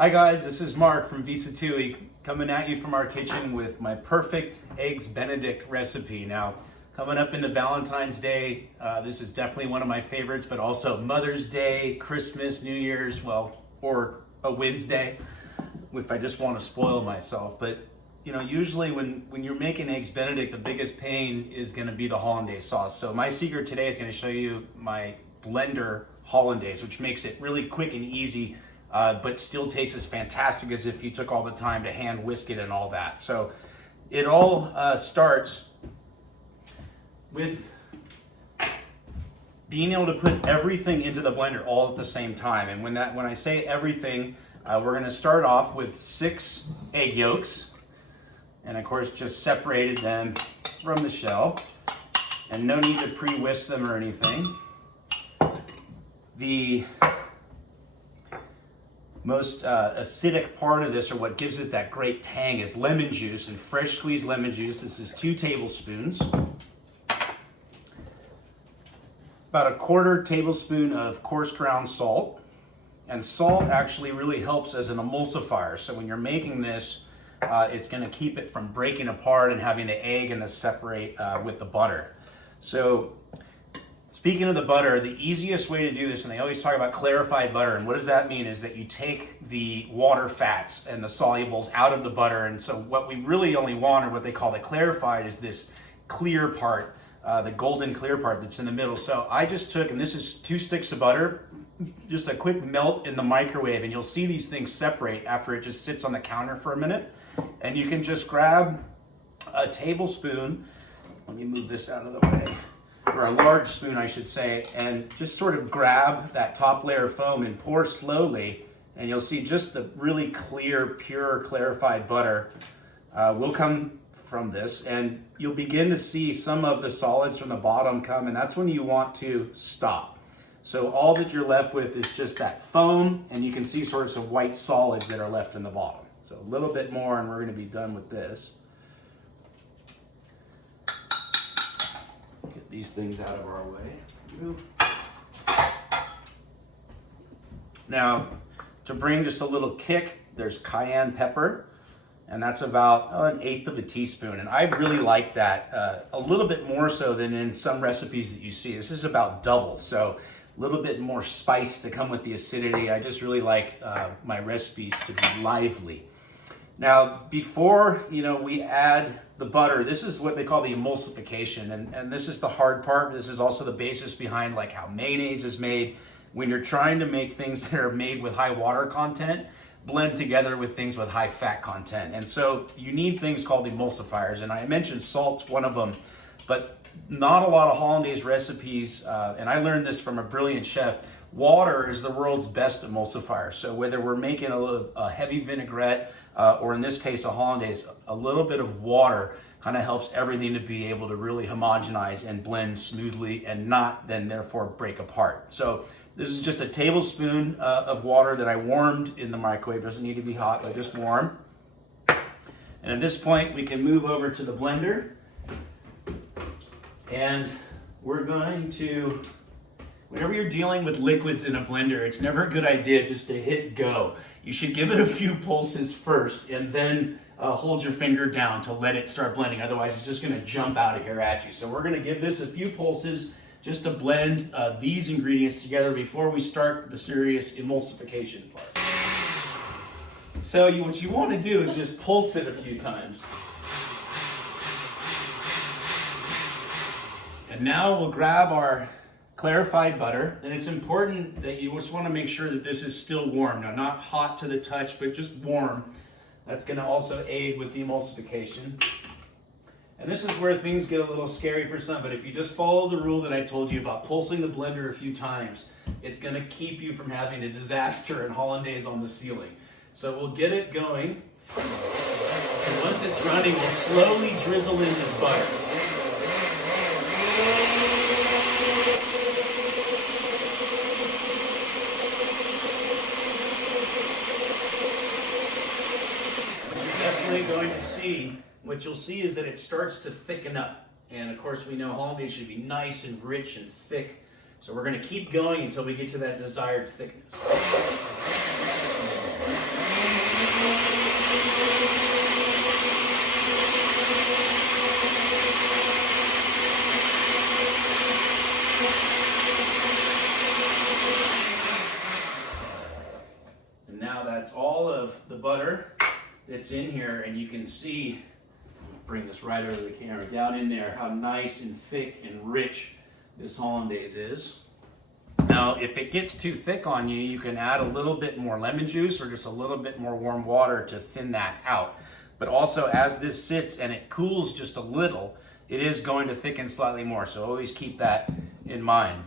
Hi guys, this is Marc from Sattui coming at you from our kitchen with my perfect Eggs Benedict recipe. Now, coming up into Valentine's Day, this is definitely one of my favorites, but also Mother's Day, Christmas, New Year's, well, or a Wednesday, if I just want to spoil myself. But you know, usually when you're making Eggs Benedict, the biggest pain is going to be the hollandaise sauce. So my secret today is going to show you my blender hollandaise, which makes it really quick and easy, but still tastes as fantastic as if you took all the time to hand whisk it and all that. So it all starts with being able to put everything into the blender all at the same time. And when I say everything, we're going to start off with 6 egg yolks, and of course just separated them from the shell, and no need to pre-whisk them or anything. The most acidic part of this, or what gives it that great tang, is lemon juice, and fresh squeezed lemon juice. This is 2 tablespoons. About a 1/4 tablespoon of coarse ground salt. And salt actually really helps as an emulsifier. So when you're making this, it's going to keep it from breaking apart and having the egg and the separate with the butter. So speaking of the butter, the easiest way to do this, and they always talk about clarified butter, and what does that mean is that you take the water fats and the solubles out of the butter, and so what we really only want, or what they call the clarified, is this clear part, the golden clear part that's in the middle. So I just took, and this is 2 sticks of butter, just a quick melt in the microwave, and you'll see these things separate after it just sits on the counter for a minute. And you can just grab a tablespoon, let me move this out of the way, or a large spoon I should say, and just sort of grab that top layer of foam and pour slowly, and you'll see just the really clear, pure, clarified butter will come from this, and you'll begin to see some of the solids from the bottom come, and that's when you want to stop. So all that you're left with is just that foam, and you can see sorts of white solids that are left in the bottom. So a little bit more and we're going to be done with this. Get these things out of our way. Now, to bring just a little kick, there's cayenne pepper, and that's about 1/8 of a teaspoon. And I really like that a little bit more so than in some recipes that you see. This is about double, so a little bit more spice to come with the acidity. I just really like my recipes to be lively. Now, before we add the butter, this is what they call the emulsification, and this is the hard part. This is also the basis behind like how mayonnaise is made. When you're trying to make things that are made with high water content blend together with things with high fat content, and so you need things called emulsifiers. And I mentioned salt's one of them, but not a lot of hollandaise recipes, and I learned this from a brilliant chef. Water is the world's best emulsifier. So whether we're making a heavy vinaigrette, or in this case a hollandaise, a little bit of water kind of helps everything to be able to really homogenize and blend smoothly and not then therefore break apart. So this is just a tablespoon of water that I warmed in the microwave. It doesn't need to be hot, but just warm. And at this point we can move over to the blender, and we're going to, whenever you're dealing with liquids in a blender, it's never a good idea just to hit go. You should give it a few pulses first and then hold your finger down to let it start blending. Otherwise, it's just gonna jump out of here at you. So we're gonna give this a few pulses just to blend these ingredients together before we start the serious emulsification part. So what you wanna do is just pulse it a few times. And now we'll grab our clarified butter, and it's important that you just want to make sure that this is still warm. Now, not hot to the touch, but just warm. That's going to also aid with the emulsification. And this is where things get a little scary for some, but if you just follow the rule that I told you about pulsing the blender a few times, it's going to keep you from having a disaster and hollandaise on the ceiling. So we'll get it going, and once it's running, we'll slowly drizzle in this butter. Going to see, what you'll see is that it starts to thicken up, and of course we know hollandaise should be nice and rich and thick, so we're going to keep going until we get to that desired thickness. now that's all of the butter that's in here, and you can see, bring this right over the camera, down in there, how nice and thick and rich this hollandaise is. Now, if it gets too thick on you, you can add a little bit more lemon juice or just a little bit more warm water to thin that out. But also, as this sits and it cools just a little, it is going to thicken slightly more, so always keep that in mind.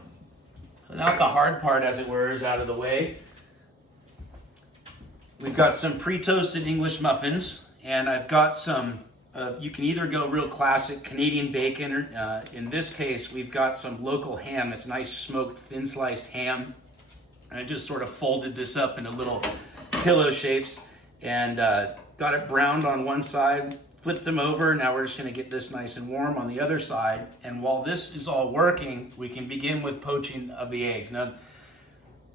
Now the hard part, as it were, is out of the way. We've got some pre-toasted English muffins, and I've got some, you can either go real classic Canadian bacon, or in this case, we've got some local ham. It's nice smoked, thin sliced ham. And I just sort of folded this up into little pillow shapes and got it browned on one side, flipped them over. Now we're just gonna get this nice and warm on the other side. And while this is all working, we can begin with poaching of the eggs. Now,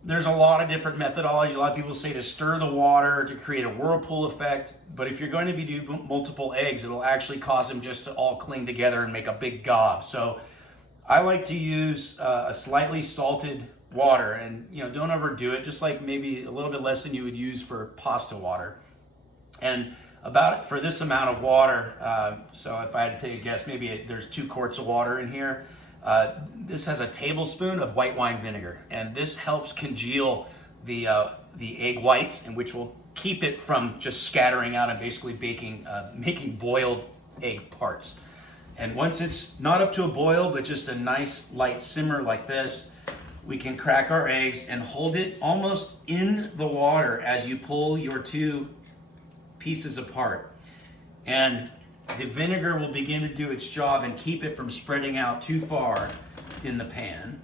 there's a lot of different methodologies. A lot of people say to stir the water to create a whirlpool effect, but if you're going to be doing multiple eggs, it'll actually cause them just to all cling together and make a big gob. So I like to use a slightly salted water, and don't overdo it, just like maybe a little bit less than you would use for pasta water. And about for this amount of water, so if I had to take a guess, maybe there's 2 quarts of water in here. This has a tablespoon of white wine vinegar, and this helps congeal the egg whites, and which will keep it from just scattering out and basically making boiled egg parts. And once it's not up to a boil, but just a nice light simmer like this, we can crack our eggs and hold it almost in the water as you pull your 2 pieces apart. And the vinegar will begin to do its job and keep it from spreading out too far in the pan.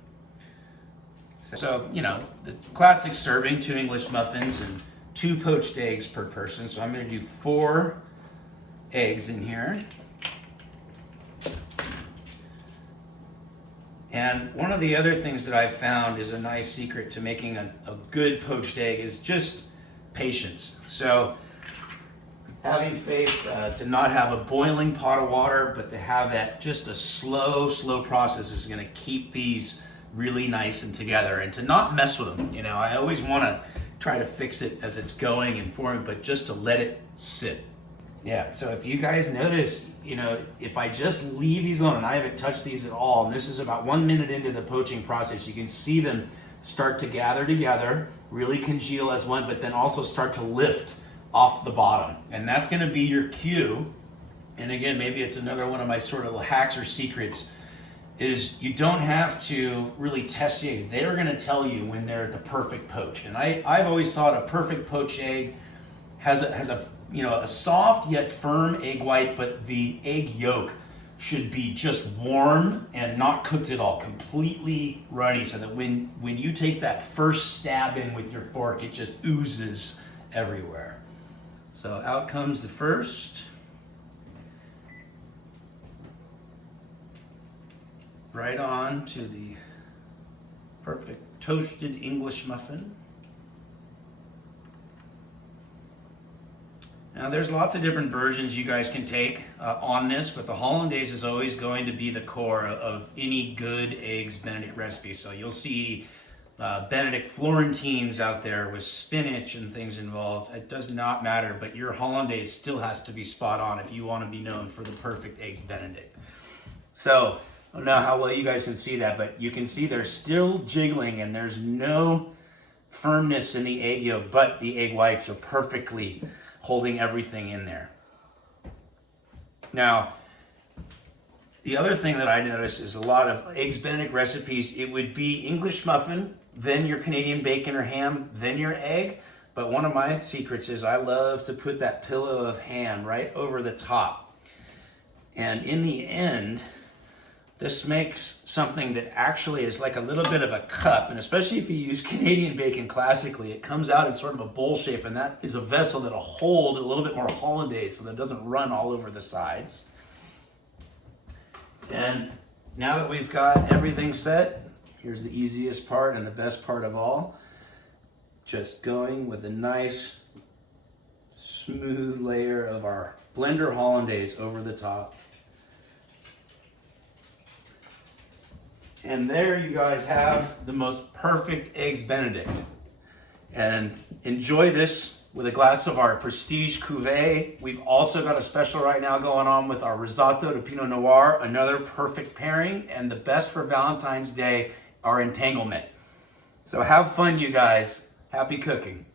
So, the classic serving, 2 English muffins and 2 poached eggs per person. So I'm going to do 4 eggs in here. And one of the other things that I've found is a nice secret to making a good poached egg is just patience. So having faith to not have a boiling pot of water, but to have that just a slow process is going to keep these really nice and together, and to not mess with them. I always want to try to fix it as it's going and forming, but just to let it sit. Yeah, so if you guys notice, if I just leave these on and I haven't touched these at all, and this is about 1 minute into the poaching process, you can see them start to gather together, really congeal as one, but then also start to lift off the bottom. And that's gonna be your cue. And again, maybe it's another one of my sort of hacks or secrets, is you don't have to really test the eggs. They're gonna tell you when they're at the perfect poach. And I've always thought a perfect poached egg has a soft yet firm egg white, but the egg yolk should be just warm and not cooked at all, completely runny, so that when you take that first stab in with your fork, it just oozes everywhere. So out comes the first. Right on to the perfect toasted English muffin. Now there's lots of different versions you guys can take on this, but the hollandaise is always going to be the core of any good Eggs Benedict recipe. So you'll see Benedict Florentines out there with spinach and things involved. It does not matter, but your hollandaise still has to be spot on if you want to be known for the perfect Eggs Benedict. So I don't know how well you guys can see that, but you can see they're still jiggling and there's no firmness in the egg yolk, but the egg whites are perfectly holding everything in there. Now, the other thing that I noticed is a lot of Eggs Benedict recipes, it would be English muffin, then your Canadian bacon or ham, then your egg. But one of my secrets is I love to put that pillow of ham right over the top. And in the end, this makes something that actually is like a little bit of a cup, and especially if you use Canadian bacon classically, it comes out in sort of a bowl shape, and that is a vessel that'll hold a little bit more hollandaise so that it doesn't run all over the sides. And now that we've got everything set, here's the easiest part and the best part of all. Just going with a nice smooth layer of our blender hollandaise over the top. And there you guys have the most perfect Eggs Benedict. and enjoy this with a glass of our Prestige Cuvée. We've also got a special right now going on with our Rosato de Pinot Noir, another perfect pairing, and the best for Valentine's Day, our entanglement. So have fun, you guys. Happy cooking.